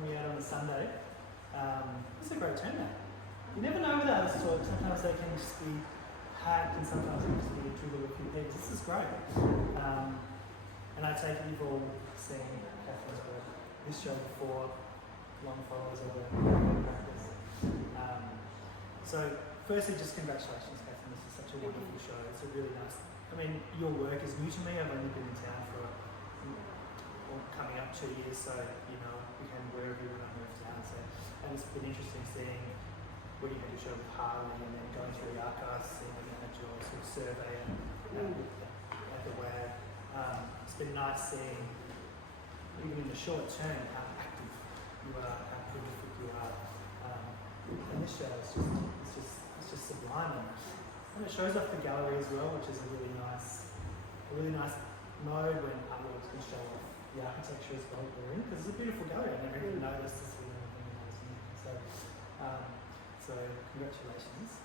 coming out on a Sunday. It's a great turnout. You never know with artist talk. Sometimes they can just be packed, and sometimes they can just be a dribble of a few heads. This is great. And I take it you've all seen Kathryn's work, this show before, long followers of the practice. So, firstly, just congratulations, Kathryn. This is such a wonderful show. It's a really nice. I mean, your work is new to me. I've only been in town for coming up 2 years, so you know, I became aware of you when I moved down. So, and it's been interesting seeing when you had your show with Harley, and then going through the archives, seeing when you had your sort of survey at the WAG. It's been nice seeing, even in the short term, how active you are, how prolific you are. And this show is just sublime, and it shows off the gallery as well, which is a really nice mode when artworks can show off the architecture as well we're in, because it's a beautiful gallery. I never even noticed this. So congratulations.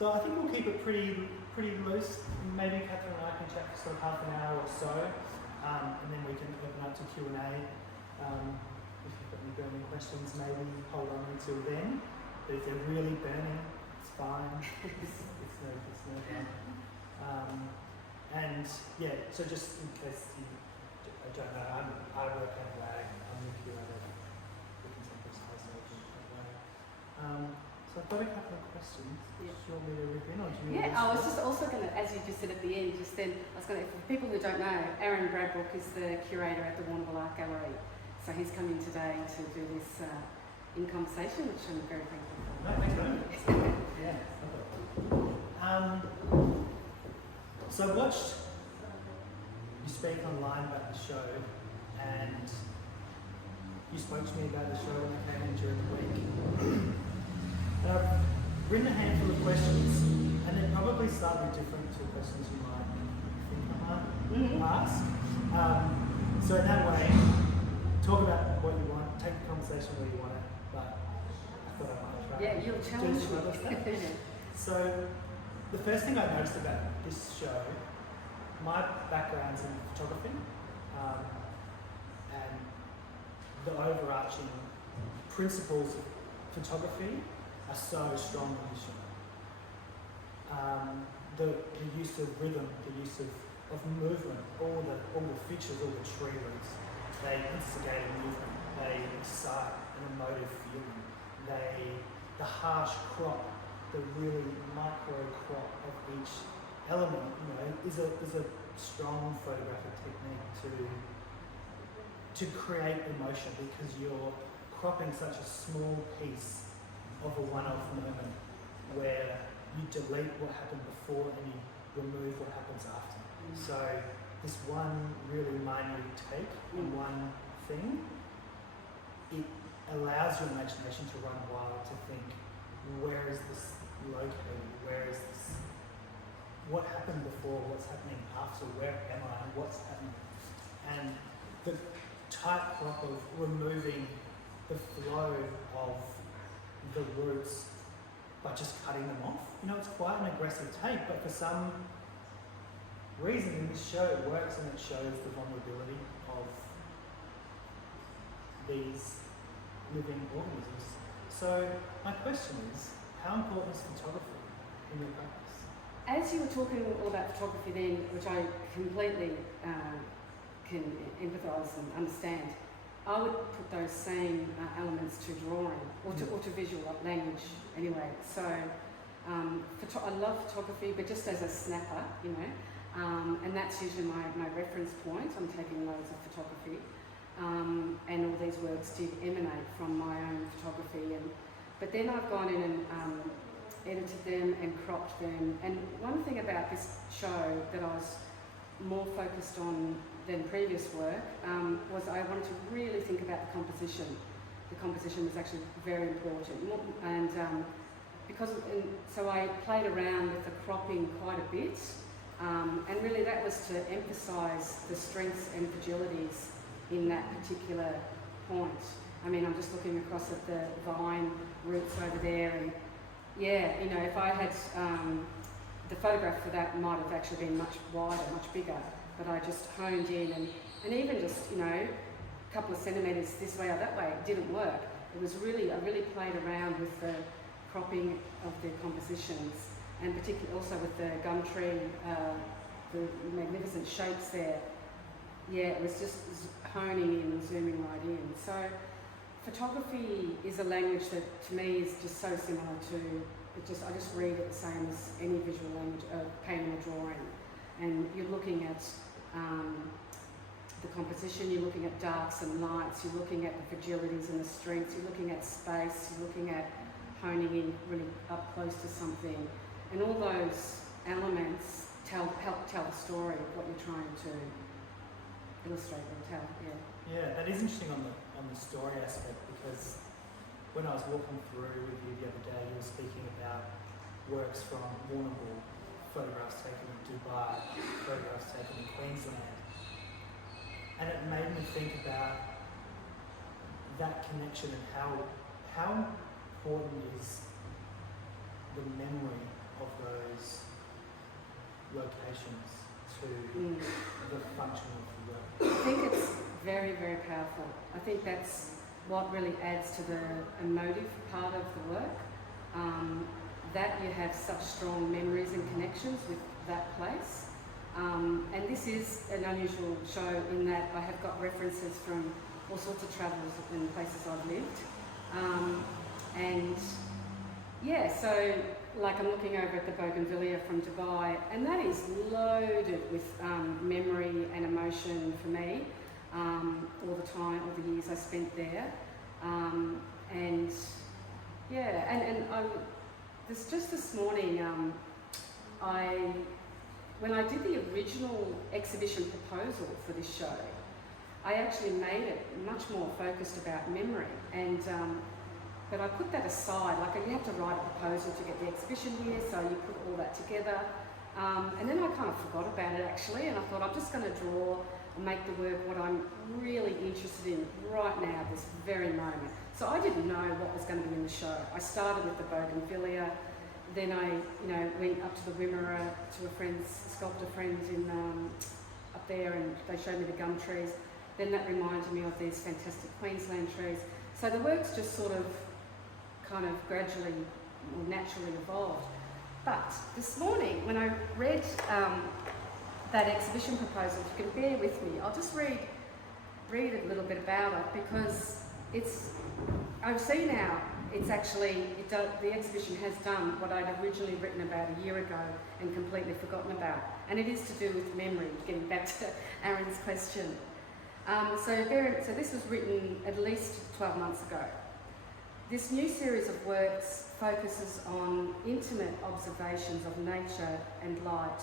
So I think we'll keep it pretty loose. Maybe Kathryn and I can chat for sort of half an hour or so, and then we can open up to Q&A. If you've got any burning questions, maybe hold on until then. But if they're really burning, it's fine. it's no fun. And yeah, so just in case I don't know, I work at WAG. I'm the curator of the Contemporary Space Agent at WAG. So I've got a couple of questions. Do you want me to rip in, or do you? Yeah, I was just also going to, as you just said at the end, just then, I was going to, for people who don't know, Bradbrook is the curator at the Warrnambool Art Gallery. So he's come in today to do this in conversation, which I'm very thankful for. No, thanks very much. Yeah. So I watched you speak online about the show, and you spoke to me about the show when I came in during the week. And I've written a handful of questions, and they're probably slightly different to questions you might think I might ask. So in that way, talk about what you want, take the conversation where you want it, but I thought I might try. Yeah, you'll challenge some other stuff. So the first thing I noticed about this show, my background's in photography, and the overarching principles of photography are so strong in this show. The use of rhythm, the use of movement, all the features, all the tree roots, they instigate a movement, they excite an emotive feeling. The harsh crop, the really micro crop of each element, you know, is a strong photographic technique to create emotion, because you're cropping such a small piece of a one-off moment where you delete what happened before and you remove what happens after. So this one really minute take on one thing, it allows your imagination to run wild, to think, where is this located, where is this, what happened before, what's happening after, where am I, what's happening? And the tight crop of removing the flow of the roots by just cutting them off. You know, it's quite an aggressive take, but for some reason in this show it works, and it shows the vulnerability of these living organisms. So my question is, how important is photography in your practice? As you were talking all about photography then, which I completely can empathise and understand, I would put those same elements to drawing or to visual language anyway. So I love photography, but just as a snapper, you know, and that's usually my reference point. I'm taking loads of photography, and all these works did emanate from my own photography. But then I've gone in and edited them and cropped them. And one thing about this show that I was more focused on than previous work was I wanted to really think about the composition. The composition was actually very important, and so I played around with the cropping quite a bit, and really that was to emphasise the strengths and fragilities in that particular point. I mean, I'm just looking across at the vine roots over there, and yeah, you know, if I had the photograph for that might have actually been much wider, much bigger, but I just honed in and even just, you know, couple of centimetres this way or that way. It didn't work. It was really, I really played around with the cropping of the compositions, and particularly also with the gum tree, the magnificent shapes there. Yeah, it was just honing in and zooming right in. So photography is a language that to me is just so similar to, I just read it the same as any visual language, painting or drawing. And you're looking at the composition, you're looking at darks and lights, you're looking at the fragilities and the strengths, you're looking at space, you're looking at honing in really up close to something. And all those elements help tell the story of what you're trying to illustrate or tell. Yeah. Yeah, that is interesting on the story aspect, because when I was walking through with you the other day, you were speaking about works from Warrnambool, photographs taken in Dubai, photographs taken in Queensland, and it made me think about that connection and how important is the memory of those locations to the function of the work. I think it's very, very powerful. I think that's what really adds to the emotive part of the work, that you have such strong memories and connections with that place. And this is an unusual show in that I have got references from all sorts of travels and places I've lived. And yeah, so like I'm looking over at the Bougainvillea from Dubai, and that is loaded with memory and emotion for me, all the time, all the years I spent there. And yeah, and this morning, when I did the original exhibition proposal for this show, I actually made it much more focused about memory, and but I put that aside. Like, you have to write a proposal to get the exhibition here, so you put all that together, and then I kind of forgot about it actually, and I thought I'm just going to draw and make the work what I'm really interested in right now, this very moment. So I didn't know what was going to be in the show. I started with the Bougainvillea, then I, went up to the Wimmera to sculptor friends in up there, and they showed me the gum trees. Then that reminded me of these fantastic Queensland trees. So the work's just sort of kind of gradually or naturally evolved. But this morning, when I read that exhibition proposal, if you can bear with me, I'll just read a little bit about it, because I've seen now, the exhibition has done what I'd originally written about a year ago and completely forgotten about. And it is to do with memory, getting back to Aaron's question. So this was written at least 12 months ago. This new series of works focuses on intimate observations of nature and light,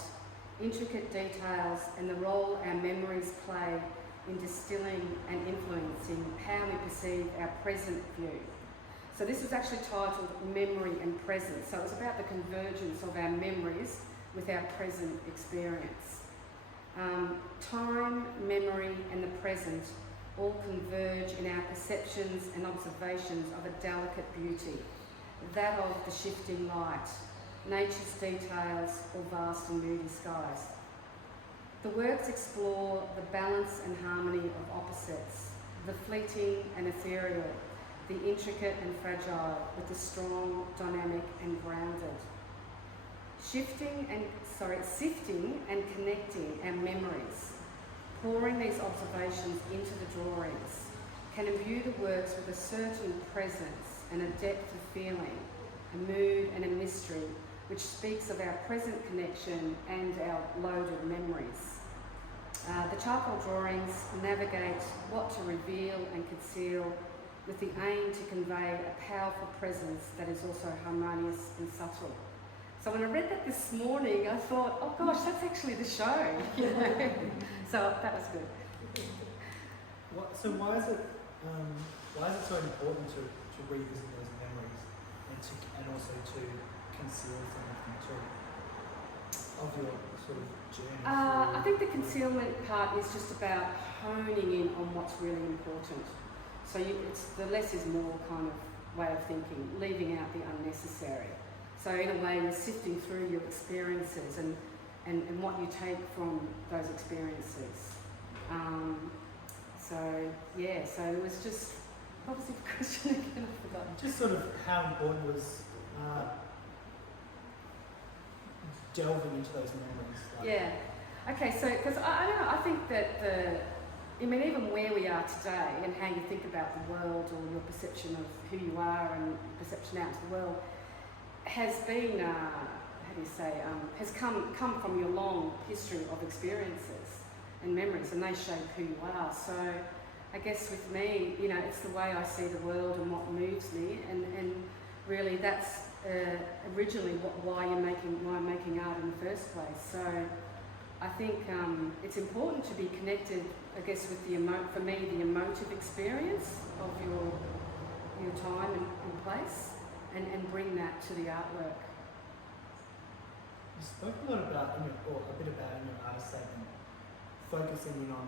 intricate details, and the role our memories play in distilling and influencing how we perceive our present view. So this is actually titled Memory and Present. So it's about the convergence of our memories with our present experience. Time, memory, and the present all converge in our perceptions and observations of a delicate beauty, that of the shifting light, nature's details, or vast and moody skies. The works explore the balance and harmony of opposites, the fleeting and ethereal, the intricate and fragile, with the strong, dynamic, and grounded. Sifting and connecting our memories, pouring these observations into the drawings, can imbue the works with a certain presence and a depth of feeling, a mood and a mystery, which speaks of our present connection and our loaded memories. The charcoal drawings navigate what to reveal and conceal, with the aim to convey a powerful presence that is also harmonious and subtle. So when I read that this morning, I thought, oh gosh, that's actually the show. So that was good. So why is it so important to revisit those memories and also to conceal some of them too, of your sort of journey? I think the concealment part is just about honing in on what's really important. So the less is more kind of way of thinking, leaving out the unnecessary. So in a way, you're sifting through your experiences and what you take from those experiences. So it was just, what was the question again? I've forgotten. Just sort of how important was delving into those memories. Okay, so, because I don't know, I think that even where we are today and how you think about the world or your perception of who you are and perception out to the world has been, has come from your long history of experiences and memories, and they shape who you are. So I guess with me, it's the way I see the world and what moves me, and really that's originally why I'm making art in the first place. So I think it's important to be connected, I guess, with the emotive experience of your time and place, and bring that to the artwork. You spoke a lot about, or a bit about in your artist statement, focusing in on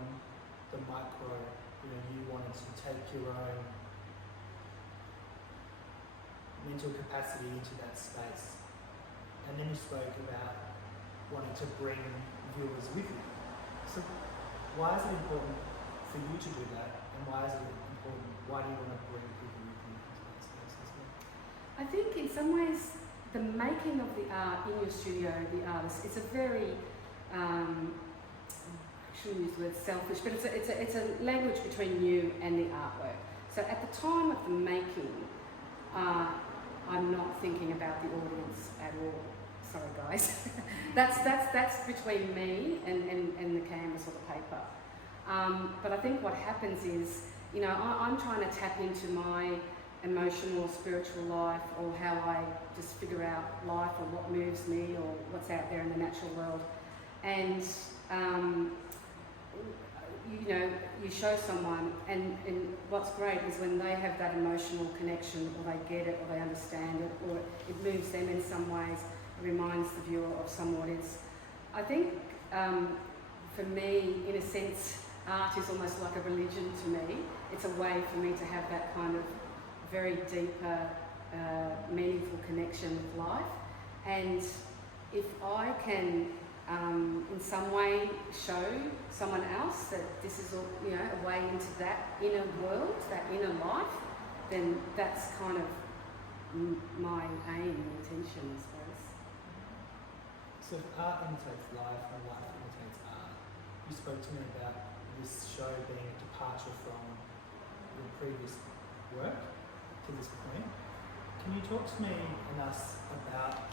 the micro. You wanted to take your own mental capacity into that space, and then you spoke about wanting to bring viewers with you. So why is it important for you to do that, and why is it important? Why do you want to bring people with you into that space as well? I think in some ways the making of the art in your studio, the artist, it's a very I shouldn't use the word selfish, but it's a language between you and the artwork. So at the time of the making, I'm not thinking about the audience at all. Sorry guys. that's between me and the canvas or the paper. But I think what happens is, I'm trying to tap into my emotional or spiritual life, or how I just figure out life, or what moves me, or what's out there in the natural world. And you show someone, and what's great is when they have that emotional connection, or they get it, or they understand it, or it moves them in some ways, it reminds the viewer of someone else. I think for me, in a sense, art is almost like a religion to me. It's a way for me to have that kind of very deeper, meaningful connection with life. And if I can in some way show someone else that this is a way into that inner world, that inner life, then that's kind of my aim and intention, I suppose. So if art imitates life and life imitates art, you spoke to me about this show being a departure from your previous work to this point. Can you talk to me and us about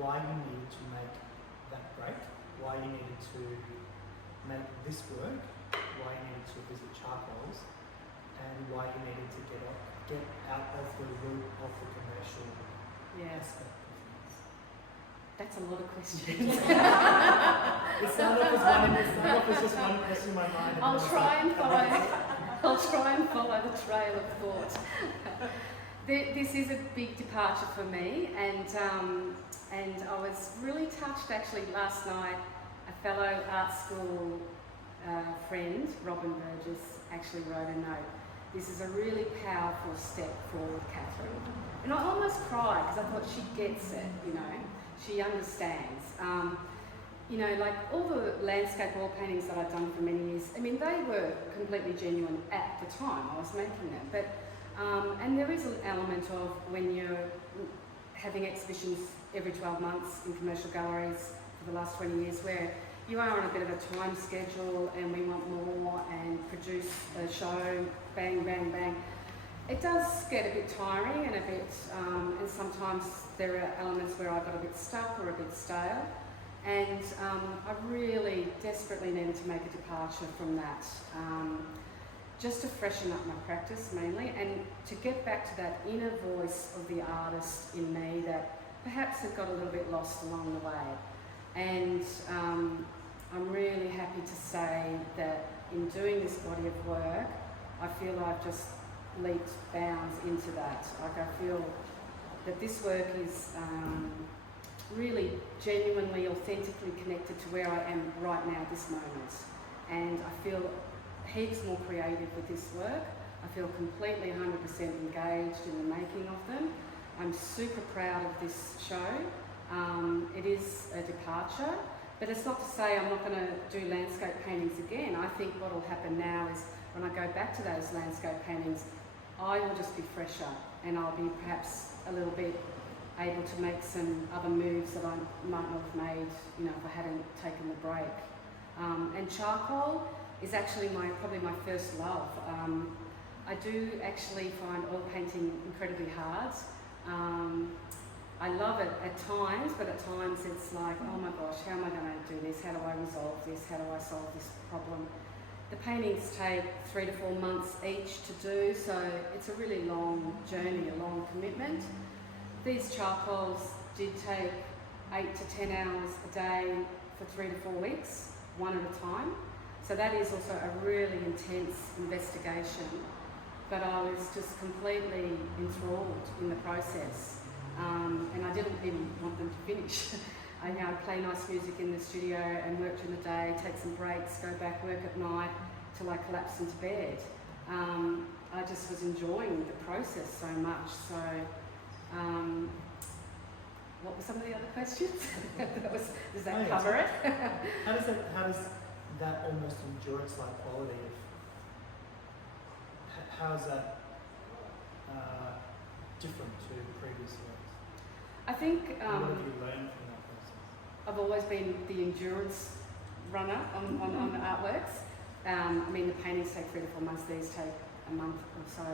why you needed to make that break, why you needed to make this work, why you needed to visit charcoals, and why you needed to get out of the route of the commercial aspect of things? That's a lot of questions. It sounded like it was just one question in my mind. I'll try and follow the trail of thought. This is a big departure for me, and I was really touched actually last night. A fellow art school friend, Robin Burgess, actually wrote a note. This is a really powerful step forward, Kathryn. And I almost cried because I thought she gets it, she understands. Like all the landscape wall paintings that I've done for many years, they were completely genuine at the time I was making them. But and there is an element of when you're having exhibitions every 12 months in commercial galleries for the last 20 years, where you are on a bit of a time schedule and we want more and produce a show, bang, bang, bang. It does get a bit tiring and a bit, and sometimes there are elements where I got a bit stuck or a bit stale. And I really desperately needed to make a departure from that, just to freshen up my practice mainly, and to get back to that inner voice of the artist in me that perhaps had got a little bit lost along the way. And I'm really happy to say that in doing this body of work, I feel I've just leaped bounds into that. Like I feel that this work is really genuinely, authentically connected to where I am right now at this moment. And I feel heaps more creative with this work. I feel completely 100% engaged in the making of them. I'm super proud of this show. It is a departure, but it's not to say I'm not going to do landscape paintings again. I think what will happen now is when I go back to those landscape paintings, I will just be fresher, and I'll be perhaps a little bit able to make some other moves that I might not have made, you know, if I hadn't taken the break. And charcoal is actually probably my first love. I do actually find oil painting incredibly hard. I love it at times, but at times it's like, oh my gosh, how am I going to do this? How do I resolve this? How do I solve this problem? The paintings take 3 to 4 months each to do, so it's a really long journey, a long commitment. These charcoals did take 8 to 10 hours a day for 3 to 4 weeks, one at a time. So that is also a really intense investigation, but I was just completely enthralled in the process. And I didn't even want them to finish. I play nice music in the studio and work during the day, take some breaks, go back, work at night till I collapse into bed. I just was enjoying the process so much. So, what were some of the other questions? Does that cover it? How does that almost endurance-like quality how is that different to previous works? I think what have you learned from that process? I've always been the endurance runner on the artworks. I mean, the paintings take 3 to 4 months, these take a month or so.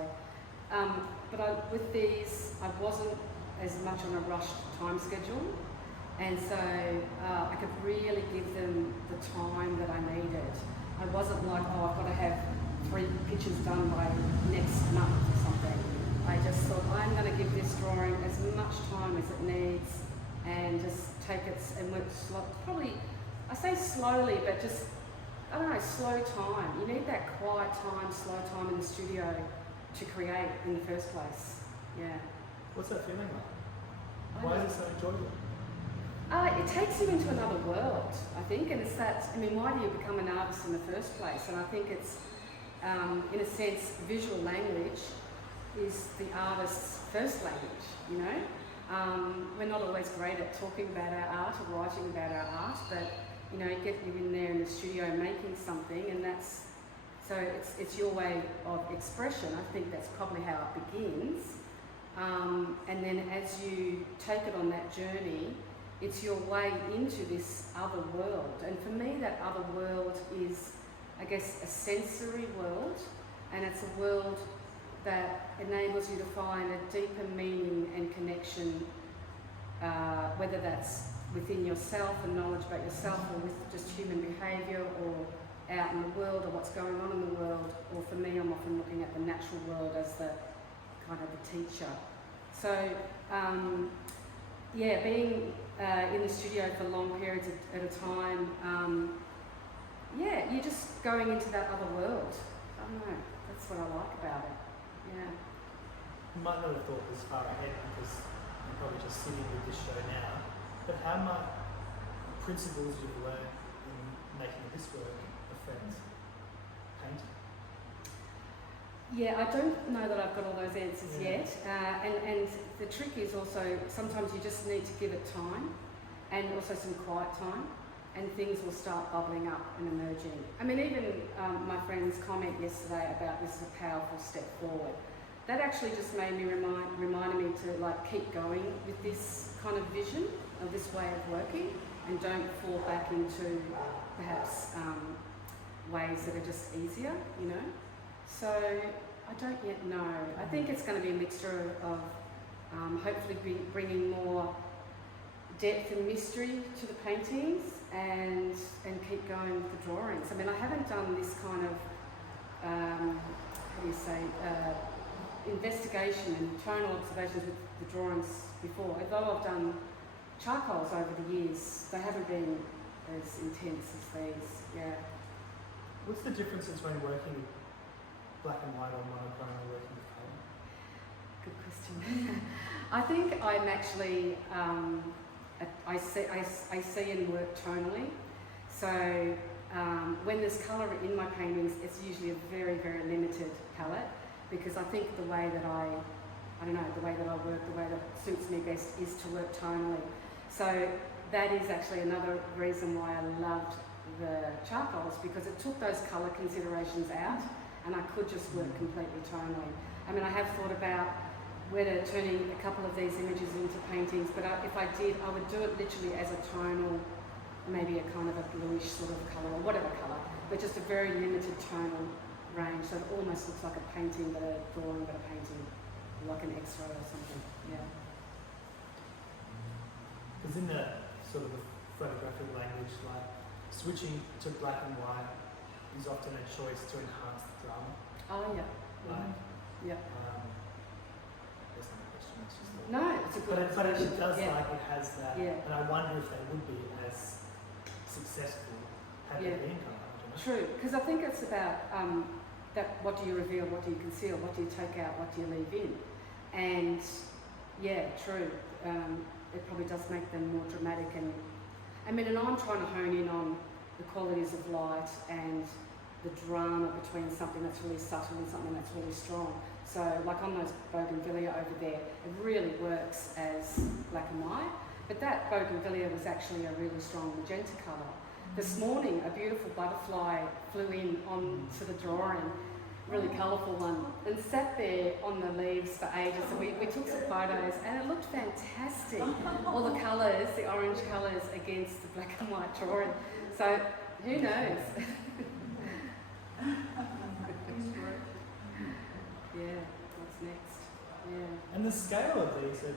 But with these, I wasn't as much on a rushed time schedule, and so I could really give them the time that I needed. I wasn't like, oh, I've got to have 3 pictures done by next month or something. I just thought, I'm going to give this drawing as much time as it needs, and just take it and work probably, I say slowly, but just, I don't know, slow time. You need that quiet time, slow time in the studio to create in the first place. Yeah. What's that feeling like? Why is it so enjoyable? It takes you into another world, I think, and it's that, I mean, why do you become an artist in the first place? And I think it's, in a sense, visual language is the artist's first language, you know? We're not always great at talking about our art or writing about our art, but, you know, get you in there in the studio making something, and that's, so it's your way of expression. I think that's probably how it begins. And then as you take it on that journey, it's your way into this other world. And for me, that other world is, I guess, a sensory world, and it's a world that enables you to find a deeper meaning and connection, whether that's within yourself and knowledge about yourself, or with just human behaviour, or out in the world, or what's going on in the world. Or for me, I'm often looking at the natural world as the kind of the teacher. So, yeah, being in the studio for long periods at a time, yeah, you're just going into that other world. I don't know, that's what I like about it. Yeah. You might not have thought this far ahead because you're probably just sitting with this show now, but how might principles you've learned in making this work affect painting? Yeah, I don't know that I've got all those answers yet, and the trick is also sometimes you just need to give it time, and also some quiet time, and things will start bubbling up and emerging. I mean, even my friend's comment yesterday about this is a powerful step forward, that actually just made me reminded me to like keep going with this kind of vision of this way of working, and don't fall back into perhaps ways that are just easier, you know. So I don't yet know. I think it's going to be a mixture of hopefully bringing more depth and mystery to the paintings, and keep going with the drawings. I mean, I haven't done this kind of, how do you say, investigation and tonal observations with the drawings before. Although I've done charcoals over the years, they haven't been as intense as these, yeah. What's the difference between working with black and white or monochrome or working with colour? Good question. I think I'm actually, I see and work tonally. So when there's colour in my paintings, it's usually a very, very limited palette, because I think the way that I don't know, the way that I work, the way that suits me best is to work tonally. So that is actually another reason why I loved the charcoals, because it took those colour considerations out, and I could just work completely tonally. I mean, I have thought about whether turning a couple of these images into paintings, but if I did, I would do it literally as a tonal, maybe a kind of a bluish sort of colour, or whatever colour, but just a very limited tonal range, so it almost looks like a painting but a drawing but a painting, like an X-ray or something, yeah. Because in the sort of the photographic language, like switching to black and white is often a choice to enhance the drama. Oh yeah. Like, yeah. There's no question. It's just No, it's a good. But it does yeah. like it has that, and I wonder if they would be as successful had they been kind of. True, because I think it's about that. What do you reveal? What do you conceal? What do you take out? What do you leave in? And yeah, true. It probably does make them more dramatic, and I mean, and I'm trying to hone in on the qualities of light and the drama between something that's really subtle and something that's really strong. So, like on those bougainvillea over there, it really works as black and white. But that bougainvillea was actually a really strong magenta colour. This morning, a beautiful butterfly flew in onto the drawing, really colourful one, and sat there on the leaves for ages. So we took some photos, and it looked fantastic. All the colours, the orange colours against the black and white drawing. So who knows? Yeah, what's next? Yeah. And the scale of these are,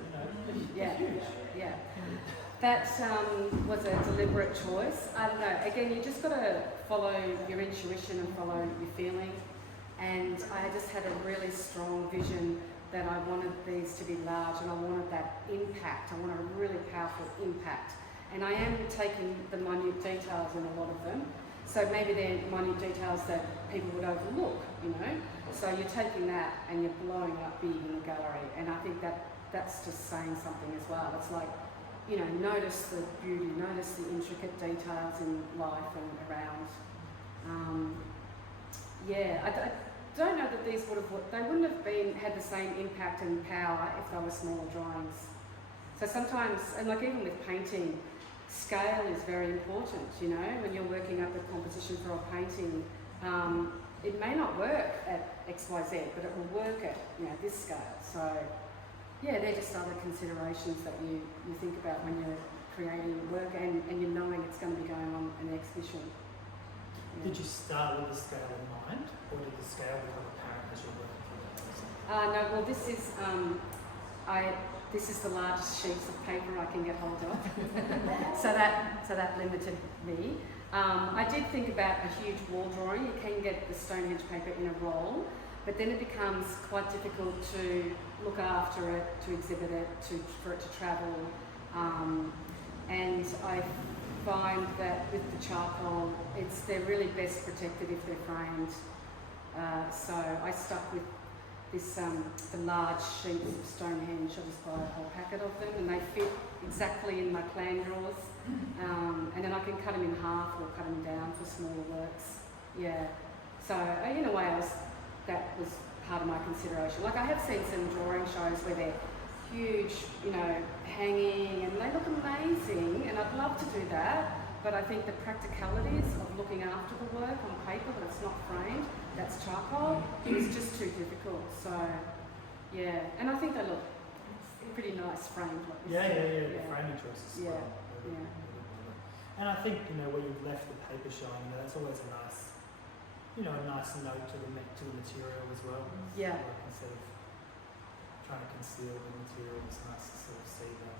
huge. Yeah. That was a deliberate choice. I don't know. Again, you just got to follow your intuition and follow your feeling. And I just had a really strong vision that I wanted these to be large, and I wanted that impact. I wanted a really powerful impact. And I am taking the minute details in a lot of them. So maybe they're minute details that people would overlook, So you're taking that and you're blowing it up big in the gallery. And I think that's just saying something as well. It's like, notice the beauty, notice the intricate details in life and around. I don't know that these they wouldn't have had the same impact and power if they were smaller drawings. So sometimes, and like even with painting, scale is very important, when you're working up a composition for a painting. It may not work at XYZ, but it will work at this scale. So yeah, they're just other considerations that you think about when you're creating work and you're knowing it's going to be going on in the exhibition. Yeah. Did you start with the scale in mind, or did the scale become apparent as you're working through that process? No, well this is the largest sheets of paper I can get hold of. so that limited me. I did think about a huge wall drawing. You can get the Stonehenge paper in a roll, but then it becomes quite difficult to look after it, to exhibit it, for it to travel. And I find that with the charcoal, they're really best protected if they're framed. So I stuck with this the large sheets of Stonehenge. I just buy a whole packet of them, and they fit exactly in my plan drawers. And then I can cut them in half or cut them down for smaller works. Yeah. So in a way, that was part of my consideration. Like I have seen some drawing shows where they're huge, hanging, and they look amazing, and I'd love to do that. But I think the practicalities of looking after the work on paper that it's not framed, that's charcoal, is just too difficult. So, yeah. And I think they look pretty nice framed. Like this. The framing choices. Yeah. Well. Yeah. And I think, where you've left the paper showing, that's always a nice, a nice note to the material as well. Yeah. Like instead of trying to conceal the material, it's nice to sort of see that.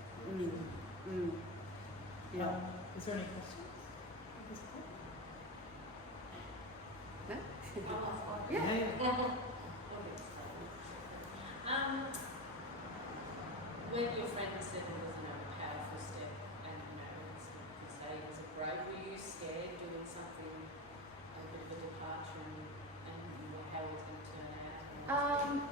Yeah. Is there any questions at this point? No? Yeah. When your friend said it was a powerful step, and you say it was a brave, were you scared doing something a bit of a departure, and how it was going to turn out?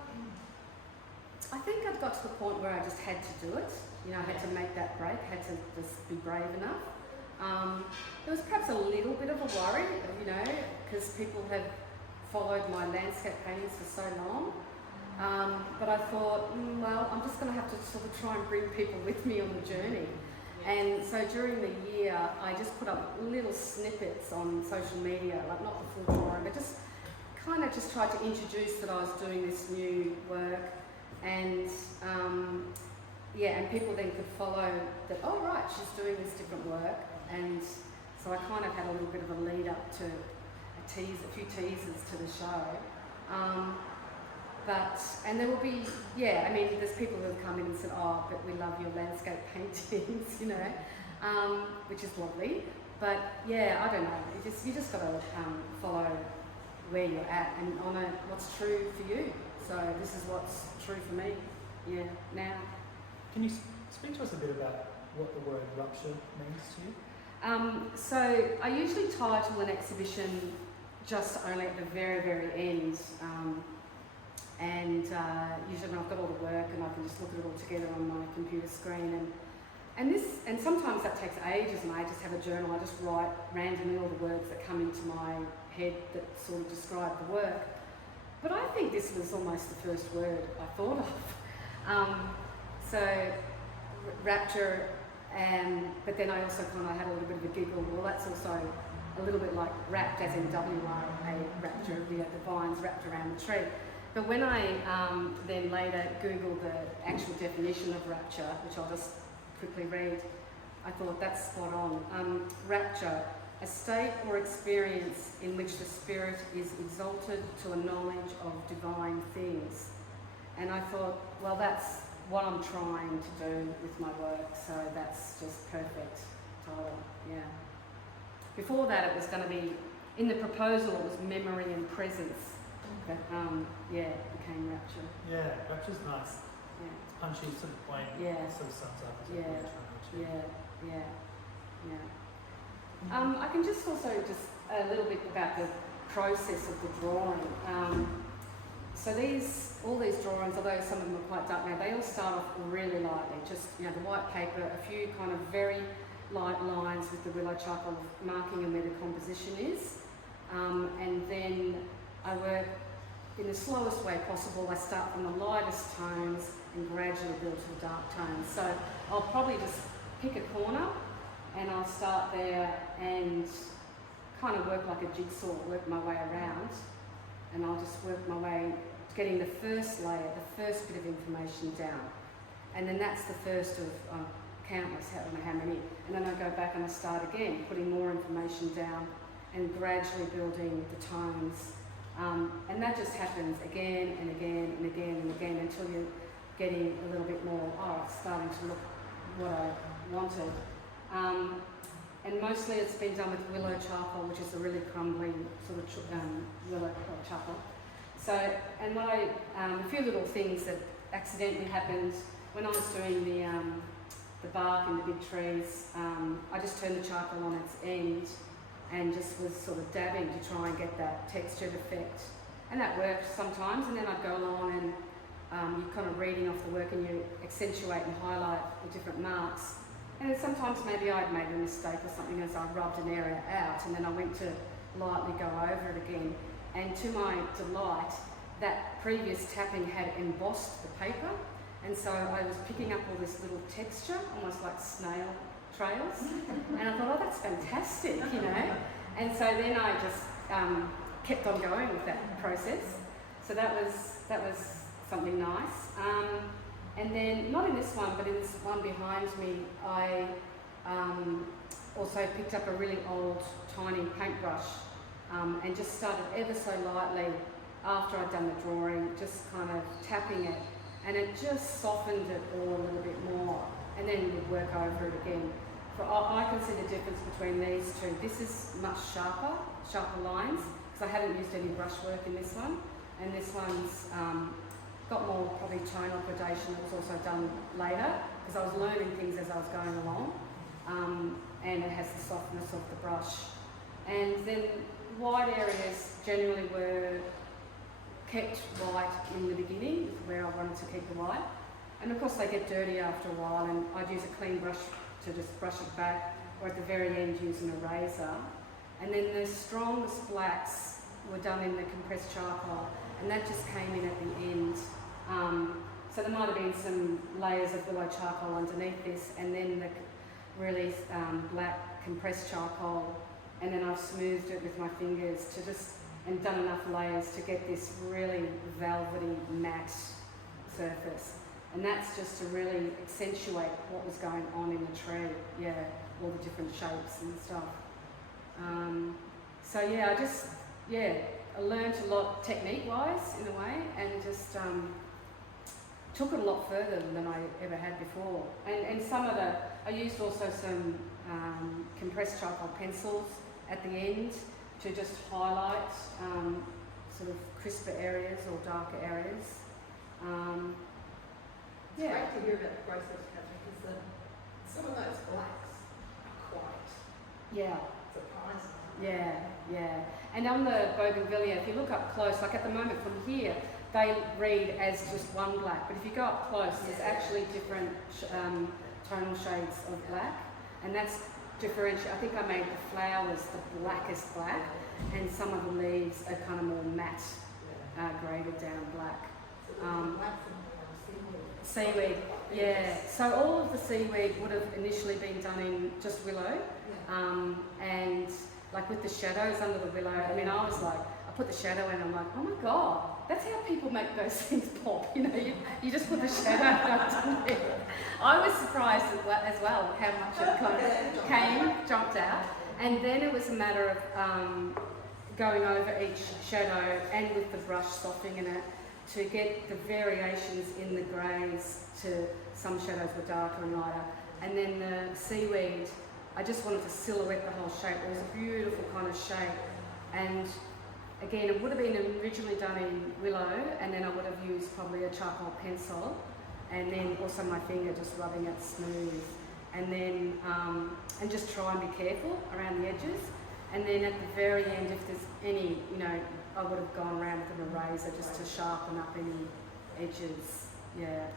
I think I'd got to the point where I just had to do it. I had to make that break, had to just be brave enough. There was perhaps a little bit of a worry, because people have followed my landscape paintings for so long. But I thought, well, I'm just going to have to sort of try and bring people with me on the journey. And so during the year, I just put up little snippets on social media, like not the full drawing, but just kind of just tried to introduce that I was doing this new work, and and people then could follow that, oh right, she's doing this different work, and so I kind of had a little bit of a lead up to a few teasers to the show. And there will be, there's people who have come in and said, oh, but we love your landscape paintings, which is lovely. But yeah, I don't know, you just got to follow where you're at and honour what's true for you. So this is what's true for me, now. Can you speak to us a bit about what the word rupture means to you? So I usually title an exhibition just only at the very, very end. Usually when I've got all the work and I can just look at it all together on my computer screen, and sometimes that takes ages, and I just have a journal. I just write randomly all the words that come into my head that sort of describe the work. But I think this was almost the first word I thought of. So rapture, but then I also kind of had a little bit of a giggle. Well, that's also a little bit like wrapped, as in W-R-A, rapture, the vines wrapped around the tree. But when I then later Googled the actual definition of rapture, which I'll just quickly read, I thought that's spot on. Rapture, a state or experience in which the spirit is exalted to a knowledge of divine things. And I thought, well, that's what I'm trying to do with my work, so that's just perfect title, yeah. Before that, it was going to be, in the proposal, it was memory and presence. But it became rapture. Yeah, rapture's nice. Yeah. It's punchy, to the point. Yeah. It sort of sums up as Yeah. what you're trying to achieve. I can just also a little bit about the process of the drawing. So all these drawings, although some of them are quite dark now, they all start off really lightly. Just the white paper, a few kind of very light lines with the willow charcoal marking where the composition is, and then I work in the slowest way possible. I start from the lightest tones and gradually build to the dark tones. So I'll probably just pick a corner and I'll start there and kind of work like a jigsaw, work my way around, and I'll just work my way getting the first layer, the first bit of information down. And then that's the first of countless, I don't know how many. And then I go back and I start again, putting more information down and gradually building the tones. And that just happens again and again and again and again until you're getting a little bit more, it's starting to look what I wanted. And mostly it's been done with willow charcoal, which is a really crumbly sort of willow charcoal. So, and what a few little things that accidentally happened when I was doing the bark in the big trees. I just turned the charcoal on its end and just was sort of dabbing to try and get that textured effect. And that worked sometimes, and then I'd go along and you're kind of reading off the work and you accentuate and highlight the different marks. And then sometimes maybe I'd made a mistake or something as I rubbed an area out, and then I went to lightly go over it again. And to my delight, that previous tapping had embossed the paper, and so I was picking up all this little texture, almost like snail trails. And I thought, that's fantastic, And so then I just kept on going with that process. So that was something nice. And then, not in this one, but in this one behind me, I also picked up a really old, tiny paintbrush and just started ever so lightly after I'd done the drawing, just kind of tapping it, and it just softened it all a little bit more, and then we'd work over it again. But I can see the difference between these two. This is much sharper lines, because I hadn't used any brushwork in this one, and this one's got more probably tonal gradation that was also done later, because I was learning things as I was going along, and it has the softness of the brush. And then white areas generally were kept white in the beginning, where I wanted to keep the white. And of course they get dirty after a while, and I'd use a clean brush to just brush it back, or at the very end use an eraser. And then the strongest blacks were done in the compressed charcoal, and that just came in at the end. So there might have been some layers of willow charcoal underneath this, and then the really black compressed charcoal, and then I've smoothed it with my fingers to just and done enough layers to get this really velvety matte surface. And that's just to really accentuate what was going on in the tree, yeah, all the different shapes and stuff. So yeah, I learned a lot technique-wise in a way, and just took it a lot further than I ever had before. And some of I used also some compressed charcoal pencils at the end to just highlight sort of crisper areas or darker areas. It's great to hear about the process, Kathryn, because some of those blacks are quite surprising. Yeah. And on the bougainvillea, if you look up close, like at the moment from here, they read as just one black, but if you go up close, there's actually different tonal shades of black, and that's differential. I think I made the flowers the blackest black, and some of the leaves are kind of more matte, graded down black. Seaweed, yeah. So all of the seaweed would have initially been done in just willow, and like with the shadows under the willow. I mean, I was like, I put the shadow in, I'm like, oh my god, that's how people make those things pop. You know, you just put the shadow underneath. I was surprised as well how much it kind of jumped out, and then it was a matter of going over each shadow and with the brush softening it, to get the variations in the greys. To some shadows were darker and lighter, and then the seaweed, I just wanted to silhouette the whole shape. It was a beautiful kind of shape, and again, it would have been originally done in willow, and then I would have used probably a charcoal pencil, and then also my finger just rubbing it smooth, and then and just try and be careful around the edges, and then at the very end, if there's any, you know, I would have gone around with an eraser just to sharpen up any edges. Yeah.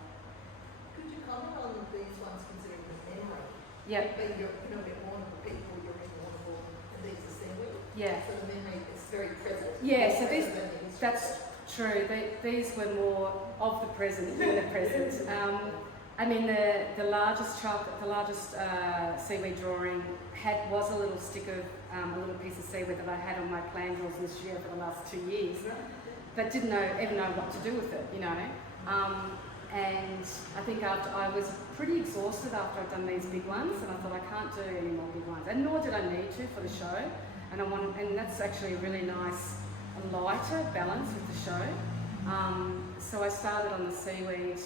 Could you comment on these ones considering the memory? Yep. But you're a bit more people, you're in Warrnambool, and these are seaweed. Yeah. So the memory is very present. Yeah. So that's true. These were more of the present in the present. I mean, the largest seaweed drawing was a little stick of a little piece of seaweed that I had on my plan drawings this year for the last 2 years, but didn't ever know what to do with it, you know. And I think after I was pretty exhausted after I'd done these big ones, and I thought I can't do any more big ones, and nor did I need to for the show. And that's actually a really nice, lighter balance with the show. So I started on the seaweed,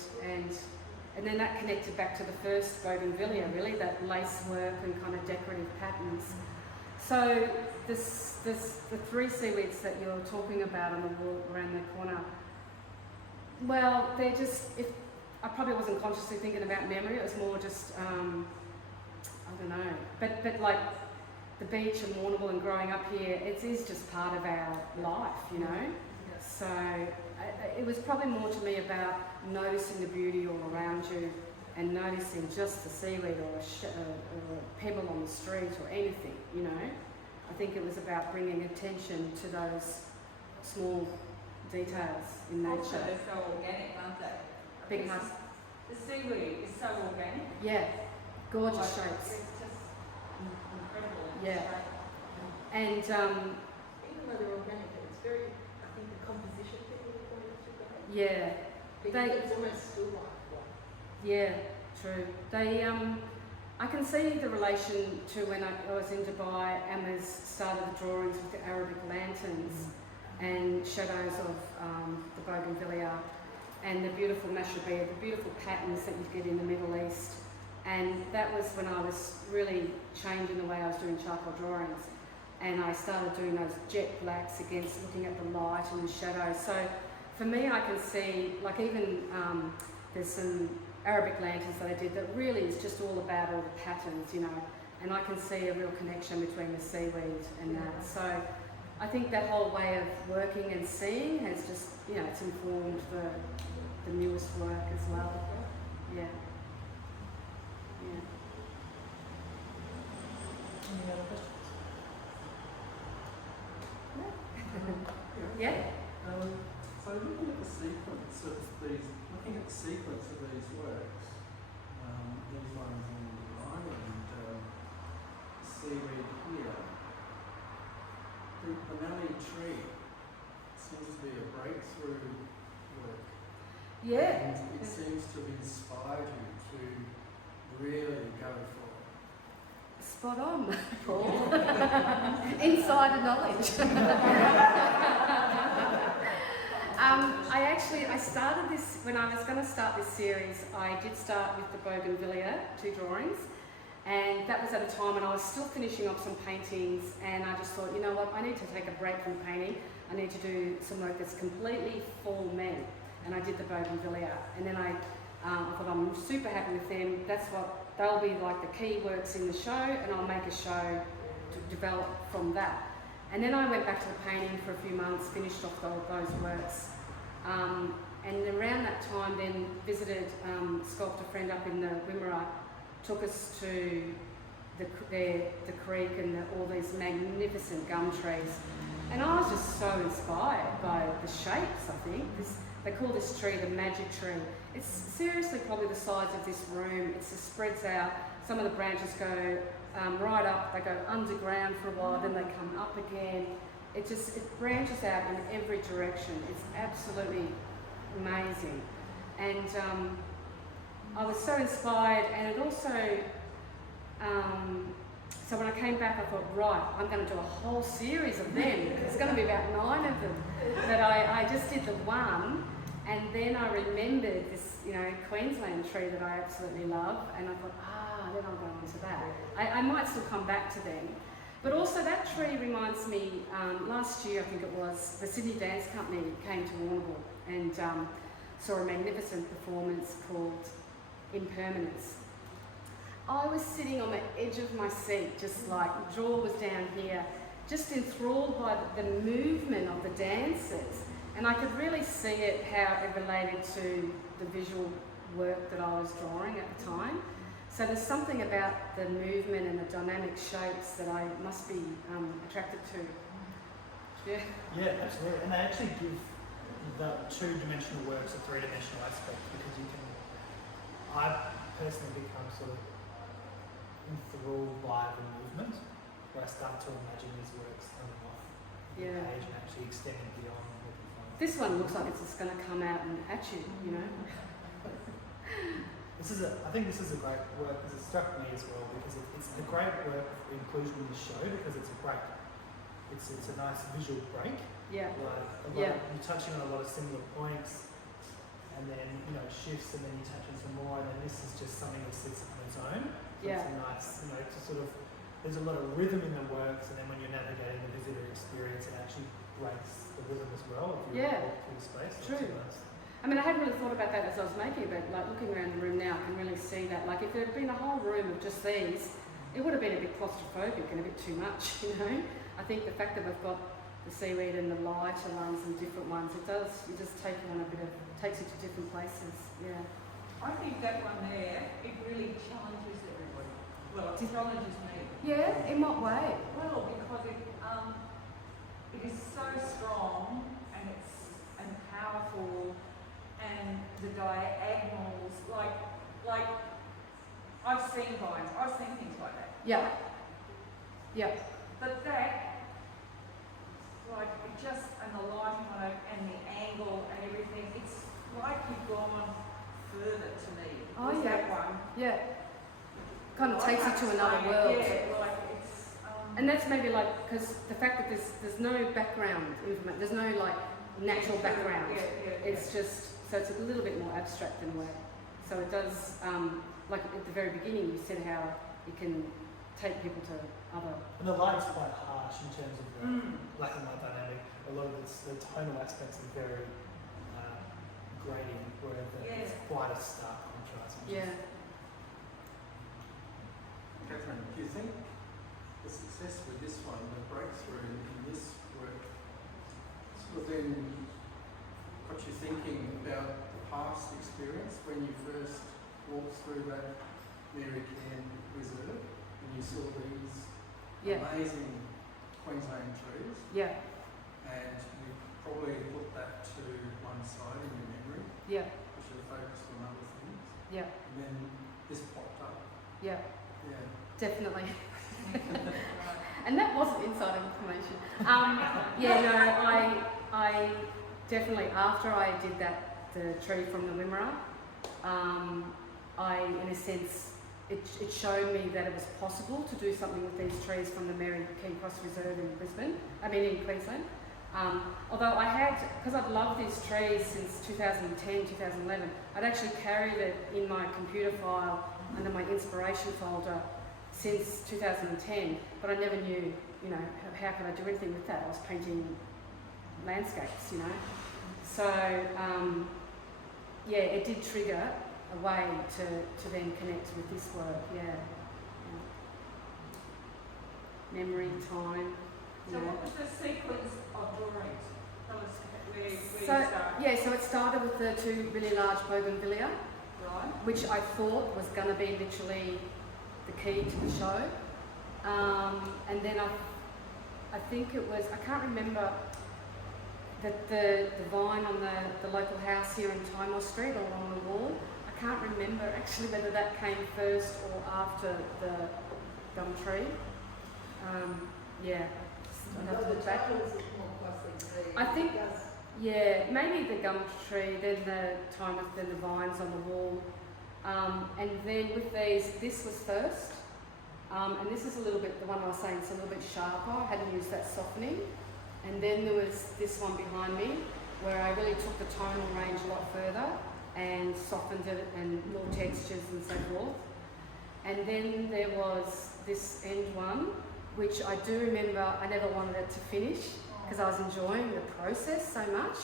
and then that connected back to the first bougainvillea, really, that lace work and kind of decorative patterns. So the 3 seaweeds that you're talking about on the wall around the corner, well, they're just, I probably wasn't consciously thinking about memory, it was more just, I don't know, but like the beach and Warrnambool and growing up here, it is just part of our life, you know. So it was probably more to me about noticing the beauty all around you and noticing just the seaweed or a pebble on the street or anything, you know. I think it was about bringing attention to those small details in nature. Also, they're so organic, aren't they? Big house. The seaweed is so organic. Yeah, gorgeous Like, shapes. It's just incredible. Yeah. And Even though they're organic, it's very, I think the composition thing really pointed to that. yeah, It's almost still like one. yeah, true. They, I can see the relation to when I was in Dubai and was started the drawings with the Arabic lanterns and shadows of the bougainvillea and the beautiful mashrabiyah, the beautiful patterns that you get in the Middle East. And that was when I was really changing the way I was doing charcoal drawings. And I started doing those jet blacks against looking at the light and the shadow. So for me, I can see, like even there's some Arabic lanterns that I did that really is just all about all the patterns, you know, and I can see a real connection between the seaweed and that. So I think that whole way of working and seeing has just, you know, it's informed the newest work as well. Yeah. Yeah. Any other questions? Yeah? So looking at the sequence of these, works, these ones in line and seaweed here, the mallee tree, breakthrough work. Yeah. And it seems to have inspired you to really go for it. Spot on, Paul. Insider knowledge. I started this, when I was going to start this series, I did start with the Bougainvillea, 2 drawings, and that was at a time when I was still finishing off some paintings, and I just thought, you know what, I need to take a break from painting. I need to do some work that's completely for me, and I did the Bougainvillea, and then I thought I'm super happy with them. That's what, they'll be like the key works in the show, and I'll make a show to develop from that. And then I went back to the painting for a few months, finished off those works. And around that time then visited sculptor friend up in the Wimmera, took us to the creek and all these magnificent gum trees. And I was just so inspired by the shapes, I think. They call this tree the magic tree. It's seriously probably the size of this room. It just spreads out. Some of the branches go right up, they go underground for a while, then they come up again. It branches out in every direction. It's absolutely amazing. And I was so inspired, and it also, so when I came back I thought, right, I'm going to do a whole series of them. There's going to be about 9 of them. But I just did the one, and then I remembered this, Queensland tree that I absolutely love, and I thought, then I'll go into that. I might still come back to them. But also that tree reminds me, last year I think it was, the Sydney Dance Company came to Warrnambool and saw a magnificent performance called Impermanence. I was sitting on the edge of my seat, just like jaw was down here, just enthralled by the movement of the dancers. And I could really see it, how it related to the visual work that I was drawing at the time. So there's something about the movement and the dynamic shapes that I must be attracted to. Yeah. Yeah, absolutely. And they actually give the 2-dimensional works a 3-dimensional aspect, because I personally become sort of enthralled by the movement, where I start to imagine these works coming off the page and actually extending beyond what you find. This one looks like it's just going to come out and at you, I think this is a great work, because it struck me as well, because it's a great work for inclusion in the show, because it's a break. It's a nice visual break. Yeah. You're touching on a lot of similar points, and then shifts, and then you touch on some more, and then this is just something that sits on its own. So it's a nice, to sort of, there's a lot of rhythm in the works, and then when you're navigating the visitor experience, it actually breaks the rhythm as well. If you walk through the space. True. I mean, I hadn't really thought about that as I was making it, but like looking around the room now, I can really see that. Like if there had been a whole room of just these, it would have been a bit claustrophobic and a bit too much, I think the fact that we've got the seaweed and the lighter ones and different ones, it just takes you to different places, yeah. I think that one there, it really challenges everybody. Well, it challenges me. Yeah, in what way? Well, because it is so strong and powerful, and the diagonals, like I've seen vines, I've seen things like that. Yeah. Yeah. But that, like it just, and the lighting on it, and the angle and everything, it's like you've gone further to me. Oh, with yeah. that one. Yeah. Kind of takes you to another world. Yeah, like it's. And that's maybe like, because the fact that there's no background information, there's no like natural background. It's just, so it's a little bit more abstract in a way. So it does, like at the very beginning you said how it can take people to other... And the light's quite harsh in terms of the black and white dynamic. A lot of the tonal aspects are very gradient, where it's quite a stark contrast. Kathryn, do you think the success with this one, the breakthrough in this work, sort of then got you thinking about the past experience when you first walked through that Mary Cairn Reserve and you saw these amazing Queensland trees? Yeah. And you probably put that to one side in your memory. Yeah. You should have focused on other things. Yeah. And then this popped up. Yeah. Yeah. Definitely. And that wasn't inside information. definitely after I did that, the tree from the Wimmera, I, in a sense, it showed me that it was possible to do something with these trees from the Mary King Cross Reserve in Queensland. Although I had, because I'd loved these trees since 2010, 2011, I'd actually carried it in my computer file under my inspiration folder since 2010, but I never knew, you know, how could I do anything with that? I was painting landscapes, you know. So, yeah, it did trigger a way to then connect with this work, yeah. Memory, time. So yeah. what was the sequence of drawings? Tell us where you So, started. yeah, so it started with the two really large bougainvillea, Right. which I thought was going to be literally the key to the show. And then I think it was, I can't remember, that the vine on the local house here in Timor Street or along the wall, I can't remember actually whether that came first or after the gum tree. Yeah. I'd have to look back. I think, yeah, maybe the gum tree, then the vines on the wall. And then with these, this was first. And this is a little bit, the one I was saying, it's a little bit sharper. I hadn't used that softening. And then there was this one behind me where I really took the tonal range a lot further and softened it and more textures and so forth. And then there was this end one, which I do remember I never wanted it to finish because I was enjoying the process so much.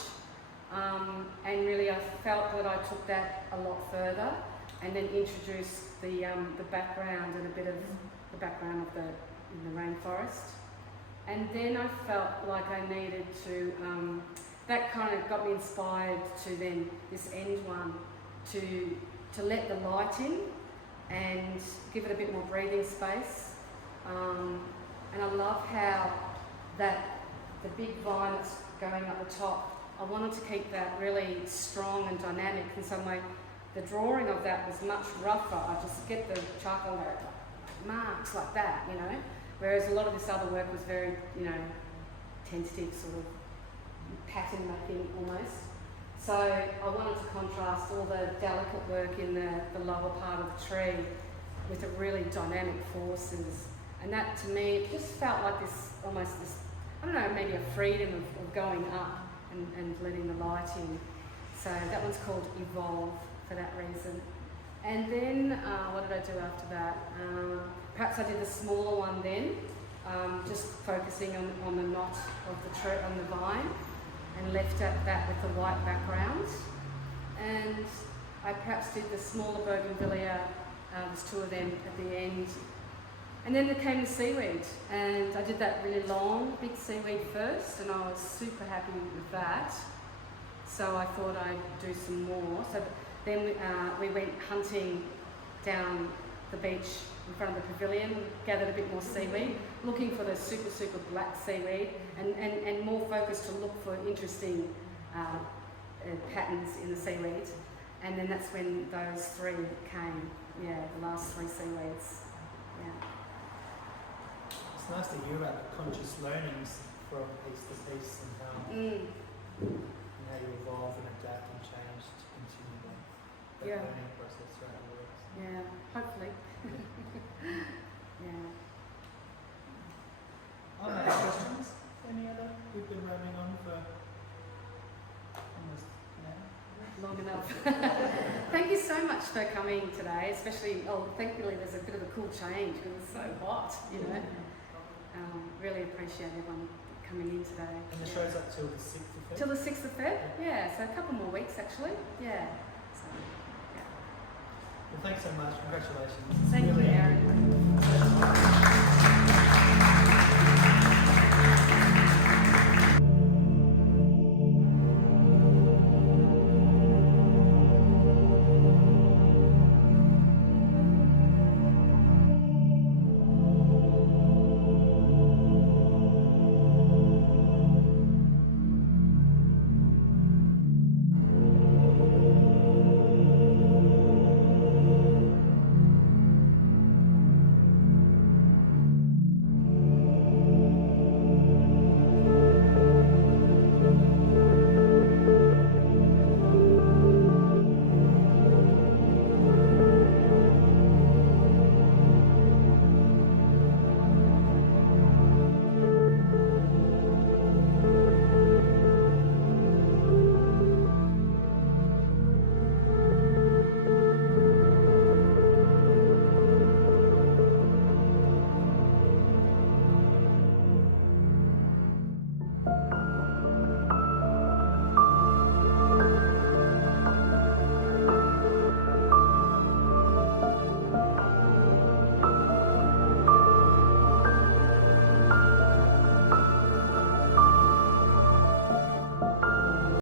And really I felt that I took that a lot further and then introduced the background and a bit of the background of in the rainforest. And then I felt like I needed to, that kind of got me inspired to then this end one to let the light in and give it a bit more breathing space. And I love how the big vine that's going up the top, I wanted to keep that really strong and dynamic in some way. The drawing of that was much rougher. I just get the charcoal marks like that, you know. Whereas a lot of this other work was very, you know, tentative sort of pattern making almost. So I wanted to contrast all the delicate work in the lower part of the tree with the really dynamic forces. And that to me, it just felt like this, almost this, I don't know, maybe a freedom of going up and letting the light in. So that one's called Evolve for that reason. And then, what did I do after that? Perhaps I did a smaller one then, just focusing on the knot of the tree, on the vine, and left that with the white background. And I perhaps did the smaller bougainvillea, there's two of them at the end. And then there came the seaweed, and I did that really long, big seaweed first, and I was super happy with that. So I thought I'd do some more. So then we went hunting down the beach in front of the pavilion, gathered a bit more seaweed, looking for the super, super black seaweed, and more focused to look for interesting patterns in the seaweed. And then that's when those three came, yeah, the last three seaweeds, yeah. It's nice to hear about the conscious learnings from piece to piece and how you evolve and adapt and change to continue that Yeah. learning process throughout the works. Yeah, hopefully. Yeah. Other questions? Any other? We've been roaming on for almost an hour. Long enough. Thank you so much for coming today, especially, thankfully there's a bit of a cool change because it was so hot, you know. Really appreciate everyone coming in today. And the show's up till the 6th of Feb? Till the 6th of Feb, yeah, so a couple more weeks actually, yeah. So, yeah. Well, thanks so much. Congratulations. Thank you, Aaron.